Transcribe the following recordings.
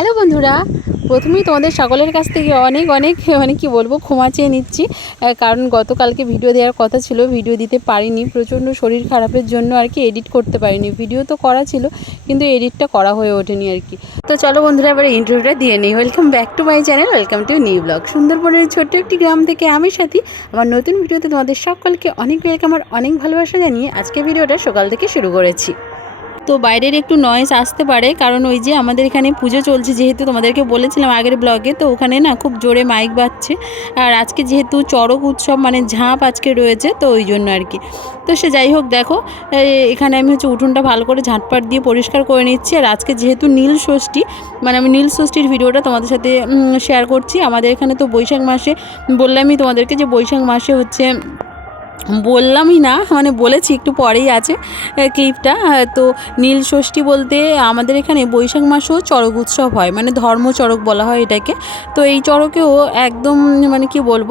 Hello বন্ধুরা, প্রথমেই তোমাদের সকলের কাছ থেকে অনেক অনেক মানে কি বলব, ক্ষমা চেয়ে নিচ্ছি। কারণ গতকালকে ভিডিও দেওয়ার কথা ছিল, ভিডিও দিতে পারিনি, প্রচণ্ড শরীর খারাপের জন্য আর কি এডিট করতে পারিনি। ভিডিও তো করা ছিল, কিন্তু এডিটটা করা হয়ে ওঠেনি আর কি। তো চলো বন্ধুরা, এবার ইন্টারভিউটা দিয়ে নিই। Welcome back to my channel welcome to new blog সুন্দরবনের ছোট্ট একটি গ্রাম থেকে আমি সাথী। আমার নতুন ভিডিওতে তোমাদের সকলকে অনেক ওয়েলকাম আর অনেক ভালোবাসা জানিয়ে আজকে ভিডিওটা সকাল থেকে শুরু করেছি। তো বাইরের একটু নয়েজ আসতে পারে, কারণ ওই যে আমাদের এখানে পুজো চলছে যেহেতু তোমাদেরকে বলেছিলাম আগের ব্লগে তো ওখানে না খুব জোরে মাইক বাজছে। আর আজকে যেহেতু চড়ক উৎসব মানে ঝাঁপ আজকে রয়েছে, তো ওই জন্য আর কি। তো সে যাই হোক, দেখো এখানে আমি হচ্ছে উঠোনটা ভালো করে ঝাঁটপাট দিয়ে পরিষ্কার করে নিচ্ছি। আর আজকে যেহেতু নীল ষষ্ঠী মানে আমি নীল ষষ্ঠীর ভিডিওটা তোমাদের সাথে শেয়ার করছি। আমাদের এখানে তো বৈশাখ মাসে বললামই তোমাদেরকে যে বৈশাখ মাসে হচ্ছে বললামই না মানে বলেছি একটু পরেই আছে ক্লিপটা তো নীল ষষ্ঠী বলতে আমাদের এখানে বৈশাখ মাসেও চড়ক উৎসব হয় মানে ধর্ম চড়ক বলা হয় এটাকে। তো এই চড়কেও একদম মানে কি বলব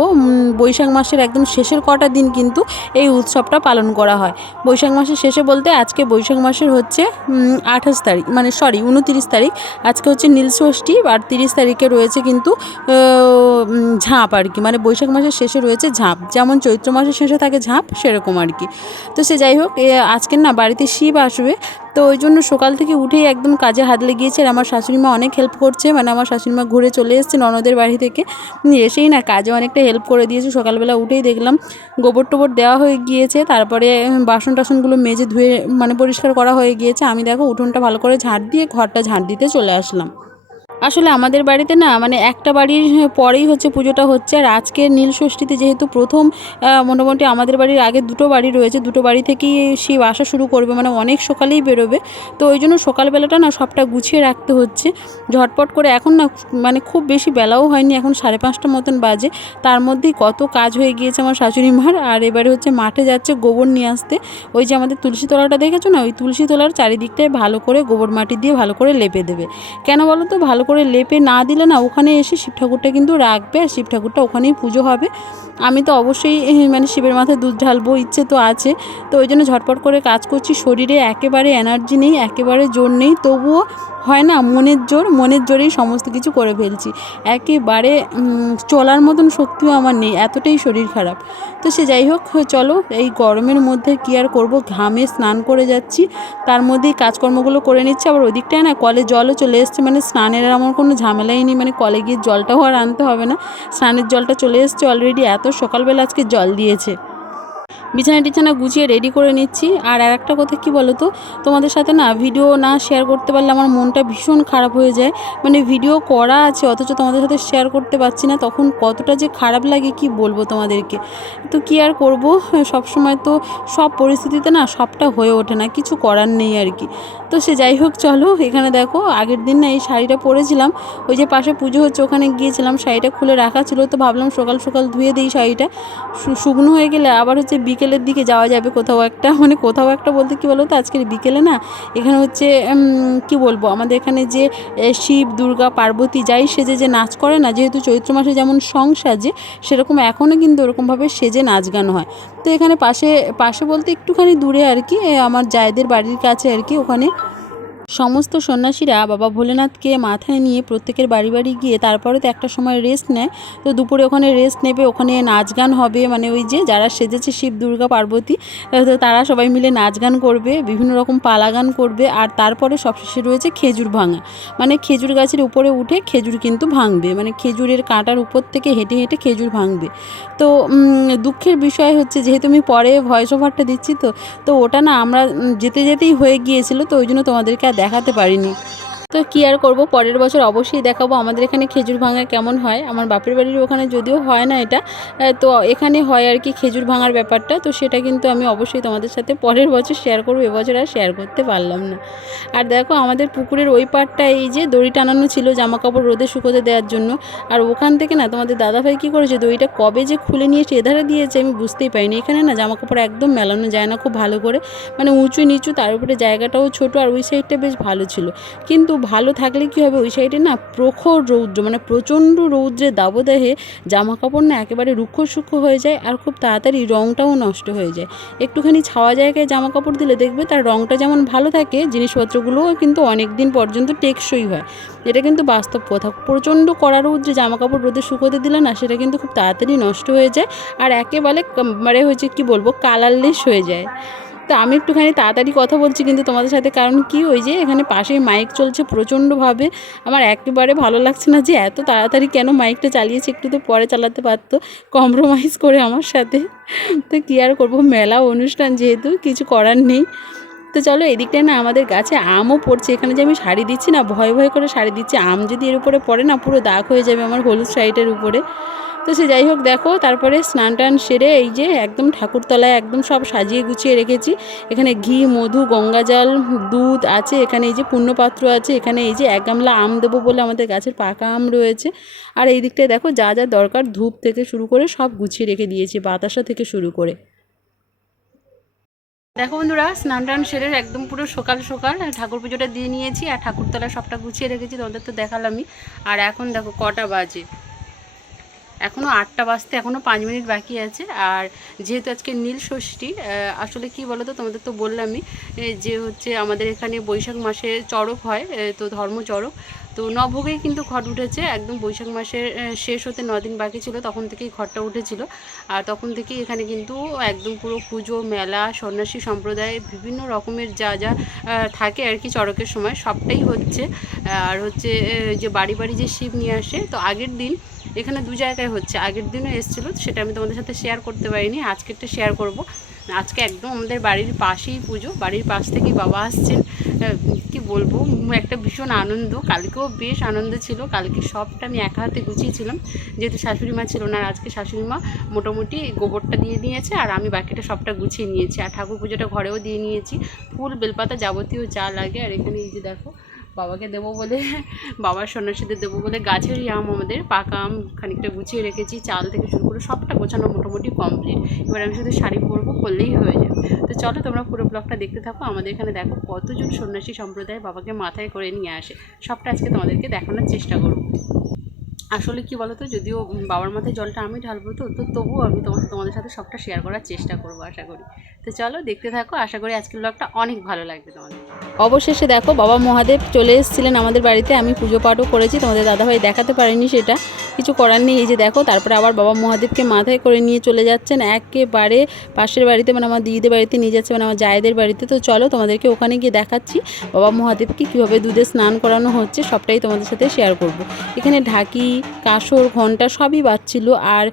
বৈশাখ মাসের একদম শেষের কটা দিন কিন্তু এই উৎসবটা পালন করা হয়। বৈশাখ মাসের শেষে বলতে আজকে বৈশাখ মাসের হচ্ছে আঠাশ তারিখ মানে সরি উনতিরিশ তারিখ। আজকে হচ্ছে নীল ষষ্ঠী, আর তিরিশ তারিখে রয়েছে কিন্তু ঝাঁপ আর কি মানে বৈশাখ মাসের শেষে রয়েছে ঝাঁপ। যেমন চৈত্র মাসের শেষে থাকে ঝাঁপ সেরকম আর কি। তো সে যাই হোক আজকের না বাড়িতে শিব আসবে, তো ওই জন্য সকাল থেকে উঠেই একদম কাজে হাত লেগিয়েছে আর আমার শাশুড়িমা অনেক হেল্প করছে মানে আমার শাশুড়িমা ঘুরে চলে এসেছে ননদের বাড়ি থেকে। এসেই না কাজে অনেকটা হেল্প করে দিয়েছে, সকালবেলা উঠেই দেখলাম গোবর টোবর দেওয়া হয়ে গিয়েছে, তারপরে বাসন টাসনগুলো মেজে ধুয়ে মানে পরিষ্কার করা হয়ে গিয়েছে। আমি দেখো উঠোনটা ভালো করে ঝাঁট দিয়ে ঘরটা ঝাঁট দিতে চলে আসলাম। আসলে আমাদের বাড়িতে না মানে একটা বাড়ির পরেই হচ্ছে পুজোটা হচ্ছে। আর আজকে নীল ষষ্ঠীতে যেহেতু প্রথম মোটামুটি আমাদের বাড়ির আগে দুটো বাড়ি রয়েছে। দুটো বাড়ি থেকেই শিব আসা শুরু করবে মানে অনেক সকালেই বেরোবে। তো ওই জন্য সকালবেলাটা না সবটা গুছিয়ে রাখতে হচ্ছে। ঝটপট করে এখন না মানে খুব বেশি বেলাও হয়নি, এখন সাড়ে পাঁচটা মতন বাজে। তার মধ্যেই কত কাজ হয়ে গিয়েছে আমার শাশুড়ি মার। আর এবারে হচ্ছে মাঠে যাচ্ছে গোবর নিয়ে আসতে। ওই যে আমাদের তুলসী তলাটা দেখেছ না? ওই তুলসী তলার চারিদিকটায় ভালো করে গোবর মাটি দিয়ে ভালো করে লেপে দেবে। কেন বলো তো? ভালো করে লেপে না দিলে না ওখানে এসে শিব ঠাকুরটা কিন্তু রাখবে আর শিব ঠাকুরটা ওখানেই পুজো হবে। আমি তো অবশ্যই মানে শিবের মাথায় দুধ ঢালবো, ইচ্ছে তো আছে। তো ওই জন্য ঝটপট করে কাজ করছি, শরীরে একেবারে এনার্জি নেই, একেবারে জোর নেই। তবুও হয় না, মনের জোর, মনের জোরেই সমস্ত কিছু করে ফেলছি। একেবারে চলার মতন শক্তিও আমার নেই, এতটাই শরীর খারাপ। তো সে যাই হোক, চলো, এই গরমের মধ্যে কি আর করব? ঘামে স্নান করে যাচ্ছি, তার মধ্যেই কাজকর্মগুলো করে নিচ্ছি, আবার ওদিকটায় না কলে জলও চলে এসছে মানে স্নানের আমার কোনো ঝামেলাই নেই মানে কলে গিয়ে জলটাও আর আনতে হবে না। স্নানের জলটা চলে এসছে অলরেডি এত সকালবেলা আজকে জল দিয়েছে। বিছানা টিছানা গুছিয়ে রেডি করে নিচ্ছি। আর আর একটা কথা কি বলো তো তোমাদের সাথে না ভিডিও না শেয়ার করতে পারলে আমার মনটা ভীষণ খারাপ হয়ে যায়। মানে ভিডিও করা আছে, অথচ তোমাদের সাথে শেয়ার করতে পারছি না, তখন কতটা যে খারাপ লাগে কি বলব তোমাদেরকে? তো কি আর করব? সব সময় তো সব পরিস্থিতিতে না সবটা হয়ে ওঠে না, কিছু করার নেই আর কি। তো সে যাই হোক, চলো এখানে দেখো, আগের দিন না এই শাড়িটা পরেছিলাম। ওই যে পাশে পুজো হচ্ছে, ওখানে গিয়েছিলাম, শাড়িটা খুলে রাখা ছিল, তো ভাবলাম সকাল সকাল ধুয়ে দিই শাড়িটা। শুকনো হয়ে গেলে আবার হচ্ছে বিকেলের দিকে যাওয়া যাবে কোথাও একটা মানে কোথাও একটা বলতে কী বলো তো আজকের বিকেলে না, এখানে হচ্ছে কি বলব, আমাদের এখানে যে শিব, দুর্গা, পার্বতী যাই সেজে যে নাচ করে না, যেহেতু চৈত্র মাসে যেমন সং সাজে, সেরকম এখনও কিন্তু ওরকমভাবে সেজে নাচ গান হয়। তো এখানে পাশে পাশে বলতে একটুখানি দূরে আর কি আমার জায়দের বাড়ির কাছে আর কি, ওখানে সমস্ত সন্ন্যাসীরা বাবা ভোলেনাথকে মাথায় নিয়ে প্রত্যেকের বাড়ি বাড়ি গিয়ে তারপরে তো একটা সময় রেস্ট নেয়। তো দুপুরে ওখানে রেস্ট নেবে, ওখানে নাচ গান হবে মানে ওই যে যারা সেজেছে শিব, দুর্গা, পার্বতী তো তারা সবাই মিলে নাচ গান করবে, বিভিন্ন রকম পালা গান করবে, আর তারপরে সবশেষে রয়েছে খেজুর ভাঙা। মানে খেজুর গাছের উপরে উঠে খেজুর কিন্তু ভাঙবে মানে খেজুরের কাঁটার উপর থেকে হেঁটে হেঁটে খেজুর ভাঙবে। তো দুঃখের বিষয় হচ্ছে, যেহেতু আমি পরে ভয়েস ওভারটা দিচ্ছি তো তো ওটা না আমরা যেতে যেতেই হয়ে গিয়েছিল, তো ওই জন্য তোমাদেরকে আর দেখাতে পারিনি। তো কী আর করব? পরের বছর অবশ্যই দেখাবো আমাদের এখানে খেজুর ভাঙা কেমন হয়। আমার বাপের বাড়ির ওখানে যদিও হয় না এটা তো এখানে হয় আর কি খেজুর ভাঙার ব্যাপারটা। তো সেটা কিন্তু আমি অবশ্যই তোমাদের সাথে পরের বছর শেয়ার করব, এবছর আর শেয়ার করতে পারলাম না। আর দেখো আমাদের পুকুরের ওই পাড়টা এই যে দড়ি টানানো ছিল জামা কাপড় রোদে শুকোতে দেওয়ার জন্য। আর ওখান থেকে না তোমাদের দাদাভাই কী করেছে, দড়িটা কবে যে খুলে নিয়ে এসে এধারে দিয়েছে আমি বুঝতেই পারিনি। এখানে না জামা কাপড় একদম মেলানো যায় না খুব ভালো করে মানে উঁচু নিচু, তার উপরে জায়গাটাও ছোট আর ওই সাইডটা বেশ ভালো ছিল। কিন্তু ভালো থাকলে কি হবে? ওই সাইডে না প্রখর রৌদ্র মানে প্রচণ্ড রৌদ্রের দাবদাহে জামা কাপড় না একেবারে রুক্ষ সূক্ষ্ম হয়ে যায় আর খুব তাড়াতাড়ি রঙটাও নষ্ট হয়ে যায়। একটুখানি ছাওয়া জায়গায় জামা কাপড় দিলে দেখবে তার রঙটা যেমন ভালো থাকে, জিনিসপত্রগুলোও কিন্তু অনেক দিন পর্যন্ত টেকসই হয়। এটা কিন্তু বাস্তব কথা। প্রচণ্ড কড়া রৌদ্রে জামা কাপড় রোদে শুকোতে দিলে না সেটা কিন্তু খুব তাড়াতাড়ি নষ্ট হয়ে যায় আর একেবারে মানে হচ্ছে কি বলব, কালারলেস হয়ে যায়। তো আমি একটুখানি তাড়াতাড়ি কথা বলছি কিন্তু তোমাদের সাথে, কারণ কি ওই যে এখানে পাশেই মাইক চলছে প্রচণ্ডভাবে। আমার একেবারে ভালো লাগছে না যে এত তাড়াতাড়ি কেন মাইকটা চালিয়েছে, একটু তো পরে চালাতে পারতো কম্প্রোমাইজ করে আমার সাথে। তো কী আর করব, মেলা অনুষ্ঠান যেহেতু, কিছু করার নেই। তো চলো এদিকটায় না আমাদের গাছে আমও পড়ছে, এখানে যে আমি শাড়ি দিচ্ছি না, ভয় ভয় করে শাড়ি দিচ্ছি, আম যদি এর উপরে পড়ে না, পুরো দাগ হয়ে যাবে আমার হলুদ শাড়িটার উপরে। তো সে যাই হোক, দেখো, তারপরে স্নান টান সেরে এই যে একদম ঠাকুরতলায় একদম সব সাজিয়ে গুছিয়ে রেখেছি। এখানে ঘি, মধু গঙ্গাজল দুধ আছে, এখানে এই যে পূর্ণপাত্র আছে, এখানে এই যে এক গামলা আম দেবো বলে আমাদের গাছের পাকা আম রয়েছে। আর এই দিকটায় দেখো, যা যা দরকার ধূপ থেকে শুরু করে সব গুছিয়ে রেখে দিয়েছি, বাতাসা থেকে শুরু করে। দেখো বন্ধুরা, স্নান টান সেরে একদম পুরো সকাল সকাল ঠাকুর পুজোটা দিয়ে নিয়েছি, আর ঠাকুরতলা সবটা গুছিয়ে রেখেছি, তোমাদের তো দেখালামই। আর এখন দেখো, কটা বাজে। এখনও আটটা বাজতে এখনও পাঁচ মিনিট বাকি আছে। আর যেহেতু আজকে নীল ষষ্ঠী আসলে কি বলো তো তোমাদের তো বললামই যে হচ্ছে আমাদের এখানে বৈশাখ মাসে চড়ক হয় তো ধর্ম চড়ক। তো নভোগেই কিন্তু ঘট উঠেছে, একদম বৈশাখ মাসের শেষ হতে দিন বাকি ছিল, তখন থেকেই ঘরটা উঠেছিল। আর তখন থেকেই এখানে কিন্তু একদম পুরো পুজো, মেলা, সন্ন্যাসী সম্প্রদায়, বিভিন্ন রকমের যা যা থাকে আর কি চড়কের সময়, সবটাই হচ্ছে। আর হচ্ছে যে বাড়ি বাড়ি যে শিব নিয়ে আসে, তো আগের দিন এখানে দু জায়গায় হচ্ছে। আগের দিনও এসেছিল, সেটা আমি তোমাদের সাথে শেয়ার করতে পারিনি, আজকেরটা শেয়ার করব। আজকে একদম আমাদের বাড়ির পাশেই পুজো, বাড়ির পাশ থেকেই বাবা আসছেন। কি বলব, একটা ভীষণ আনন্দ। কালকেও বেশ আনন্দ ছিল, কালকে সবটা আমি একা হাতে গুছিয়েছিলাম যেহেতু শাশুড়ি মা ছিল না, আর আজকে শাশুড়ি মা মোটামুটি গোবরটা দিয়ে নিয়েছে আর আমি বাকিটা সবটা গুছিয়ে নিয়েছি। আর ঠাকুর পুজোটা ঘরেও দিয়ে নিয়েছি। ফুল, বেলপাতা যাবতীয় যা লাগে, আর এখানে এই যে দেখো বাবাকে দেবো বলে, বাবার সন্ন্যাসীদের দেবো বলে গাছেরই আম আমাদের, পাকা আম খানিকটা গুছিয়ে রেখেছি, চাল থেকে শুরু করে সবটা গোছানো মোটামুটি কমপ্লিট এবার আমি শুধু শাড়ি পরবো করলেই হয়ে যাবে। তো চলো তোমরা পুরো ব্লগটা দেখতে থাকো, আমাদের এখানে দেখো কতজন সন্ন্যাসী সম্প্রদায় বাবাকে মাথায় করে নিয়ে আসে। সবটা আজকে তোমাদেরকে দেখানোর চেষ্টা করব। আসলে কি বলতো, যদিও বাবার মাথায় জলটা আমি ঢালবো তো তো তবুও আমি তোমার, তোমাদের সাথে সবটা শেয়ার করার চেষ্টা করব আশা করি। তো চলো দেখতে থাকো, আশা করি আজকের ব্লগটা অনেক ভালো লাগবে তোমাদের। অবশেষে দেখো বাবা মহাদেব চলে এসেছিলেন আমাদের বাড়িতে, আমি পুজো পাঠও করেছি, তোমাদের দাদাভাই দেখাতে পারেনি সেটা, কিছু করার নেই, এই যে দেখো, তারপরে আবার বাবা মহাদেবকে মাথায় করে নিয়ে চলে যাচ্ছেন, একেবারে পাশের বাড়িতে মানে আমার দিদিদের বাড়িতে নিয়ে যাচ্ছে মানে আমার জায়েদের বাড়িতে, তো চলো তোমাদেরকে ওখানে গিয়ে দেখাচ্ছি, বাবা মহাদেবকে কীভাবে দুধে স্নান করানো হচ্ছে, সবটাই তোমাদের সাথে শেয়ার করব। এখানে ঢাকি কাঁসর ঘণ্টা সবই বাজছিল। আর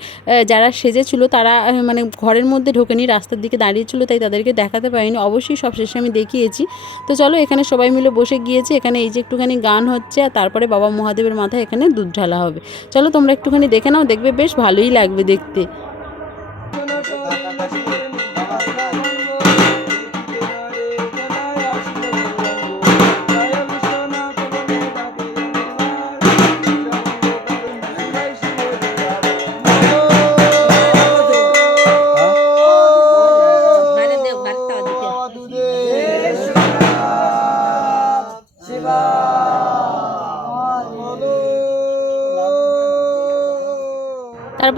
যারা সেজেছিল তারা মানে ঘরের মধ্যে ঢোকেনি, রাস্তার দিকে দাঁড়িয়েছিল, তাই তাদেরকে দেখাতে পারিনি। অবশ্যই সব শেষে আমি দেখিয়েছি। তো চলো এখানে সবাই মিলে বসে গিয়েছে। এখানে এই যে একটুখানি গান হচ্ছে, আর তারপরে বাবা মহাদেবের মাথায় এখানে দুধ ঢালা হবে। চলো তোমরা একটুখানি দেখে নাও, দেখবে বেশ ভালোই লাগবে দেখতে।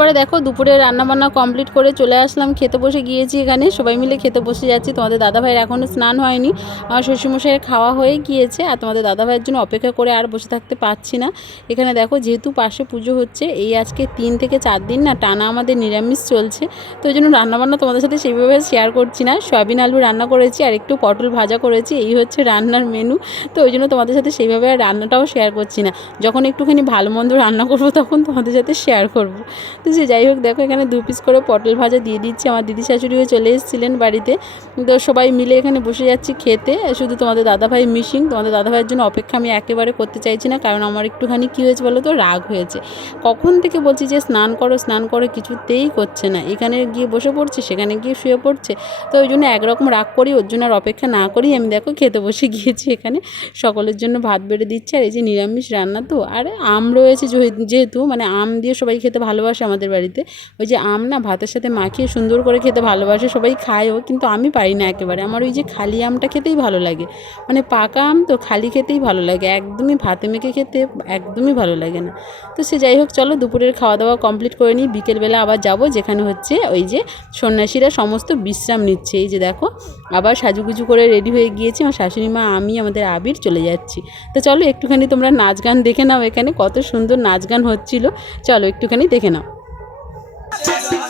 তারপরে দেখো দুপুরে রান্নাবান্না কমপ্লিট করে চলে আসলাম, খেতে বসে গিয়েছি এখানে। সবাই মিলে খেতে বসে যাচ্ছি। তোমাদের দাদাভাইয়ের এখনও স্নান হয়নি। আমার শ্বশুরমশাইয়ের খাওয়া হয়ে গিয়েছে আর তোমাদের দাদাভাইয়ের জন্য অপেক্ষা করে আর বসে থাকতে পারছি না। এখানে দেখো যেহেতু পাশে পুজো হচ্ছে, এই আজকে তিন থেকে চার দিন না টানা আমাদের নিরামিষ চলছে। তো ওই জন্য রান্নাবান্না তোমাদের সাথে সেইভাবে শেয়ার করছি না। সয়াবিন আলু রান্না করেছি আর একটু পটল ভাজা করেছি। এই হচ্ছে রান্নার মেনু তো ওই জন্য তোমাদের সাথে সেইভাবে আর রান্নাটাও শেয়ার করছি না। যখন একটুখানি ভালো মন্দ রান্না করব তখন তোমাদের সাথে শেয়ার করব। তো সে যাই হোক, দেখো এখানে দু পিস করে পটল ভাজা দিয়ে দিচ্ছি। আমার দিদি শাশুড়িও চলে এসেছিলেন বাড়িতে। তো সবাই মিলে এখানে বসে যাচ্ছি খেতে। শুধু তোমাদের দাদাভাই মিশিং তোমাদের দাদাভাইয়ের জন্য অপেক্ষা আমি একেবারে করতে চাইছি না, কারণ আমার একটুখানি কী হয়েছে বলো তো? রাগ হয়েছে। কখন থেকে বলছি যে, স্নান করো স্নান করো, কিছুতেই করছে না। এখানে গিয়ে বসে পড়ছে, সেখানে গিয়ে শুয়ে পড়ছে। তো ওই জন্য একরকম রাগ করি, ওর জন্য আর অপেক্ষা না করি। আমি দেখো খেতে বসে গিয়েছি এখানে। সকলের জন্য ভাত বেড়ে দিচ্ছে। আর এই যে নিরামিষ রান্না তো, আর আম রয়েছে যেহে- যেহেতু মানে আম দিয়ে সবাই খেতে ভালোবাসে আমাদের বাড়িতে। ওই যে আম না ভাতের সাথে মাখিয়ে সুন্দর করে খেতে ভালোবাসে, সবাই খায়ও, কিন্তু আমি পারি না একেবারে। আমার ওই যে খালি আমটা খেতেই ভালো লাগে। মানে পাকা আম তো খালি খেতেই ভালো লাগে। একদমই ভাতে মেখে খেতে একদমই ভালো লাগে না। তো সে যাই হোক, চলো দুপুরের খাওয়া দাওয়া কমপ্লিট করে নিই। বিকেলবেলা আবার যাব, যেখানে হচ্ছে ওই যে সন্ন্যাসীরা সমস্ত বিশ্রাম নিচ্ছে। এই যে দেখো, আবার সাজুগুজু করে রেডি হয়ে গিয়েছি। আমার শাশুড়ি মা, আমি, আমাদের আবির চলে যাচ্ছি। তো চলো একটুখানি তোমরা নাচ গান দেখে নাও এখানে, কত সুন্দর নাচ গান হচ্ছিল। চলো একটুখানি দেখে নাও। Just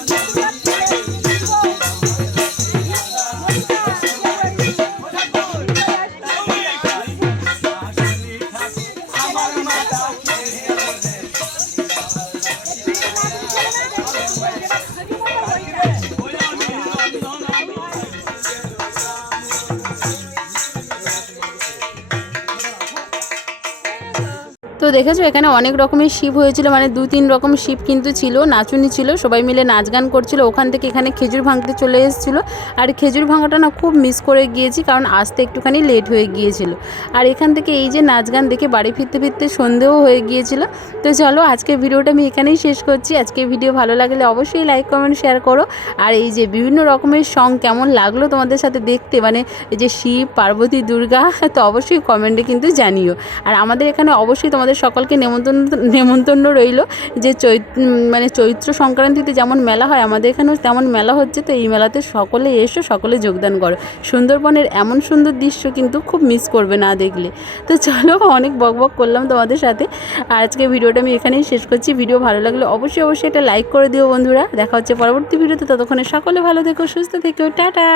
তো দেখেছ, এখানে অনেক রকমের শিব হয়েছিল মানে দু তিন রকম শিব কিন্তু ছিল, নাচুনি ছিল, সবাই মিলে নাচ গান করছিল, ওখান থেকে এখানে খেজুর ভাঙতে চলে এসেছিল। আর খেজুর ভাঙাটা না খুব মিস করে গিয়েছি, কারণ আসতে একটুখানি লেট হয়ে গিয়েছিল। আর এখান থেকে এই যে নাচ গান দেখে বাড়ি ফিরতে ফিরতে সন্ধেও হয়ে গিয়েছিল। তো চলো আজকে ভিডিওটা আমি এখানেই শেষ করছি। আজকে ভিডিও ভালো লাগলে অবশ্যই লাইক কমেন্ট শেয়ার করো। আর এই যে বিভিন্ন রকমের সং কেমন লাগল তোমাদের সাথে দেখতে মানে এই যে শিব, পার্বতী, দুর্গা, তো অবশ্যই কমেন্টে কিন্তু জানিও। আর আমাদের এখানে অবশ্যই তোমাদের সকলকে নেমন্তন্ন নেমন্তন্ন রইল যে চৈত মানে চৈত্র সংক্রান্তিতে যেমন মেলা হয়, আমাদের এখানেও তেমন মেলা হচ্ছে। তো এই মেলাতে সকলে এসো, সকলে যোগদান করো। সুন্দরবনের এমন সুন্দর দৃশ্য কিন্তু খুব মিস করবে না দেখলে। তো চলো, অনেক বক বক করলাম তোমাদের সাথে। আর আজকে ভিডিওটা আমি এখানেই শেষ করছি। ভিডিও ভালো লাগলে অবশ্যই অবশ্যই এটা লাইক করে দিও বন্ধুরা। দেখা হচ্ছে পরবর্তী ভিডিওতে। ততক্ষণে সকলে ভালো থেকো, সুস্থ থেকো। টাটা!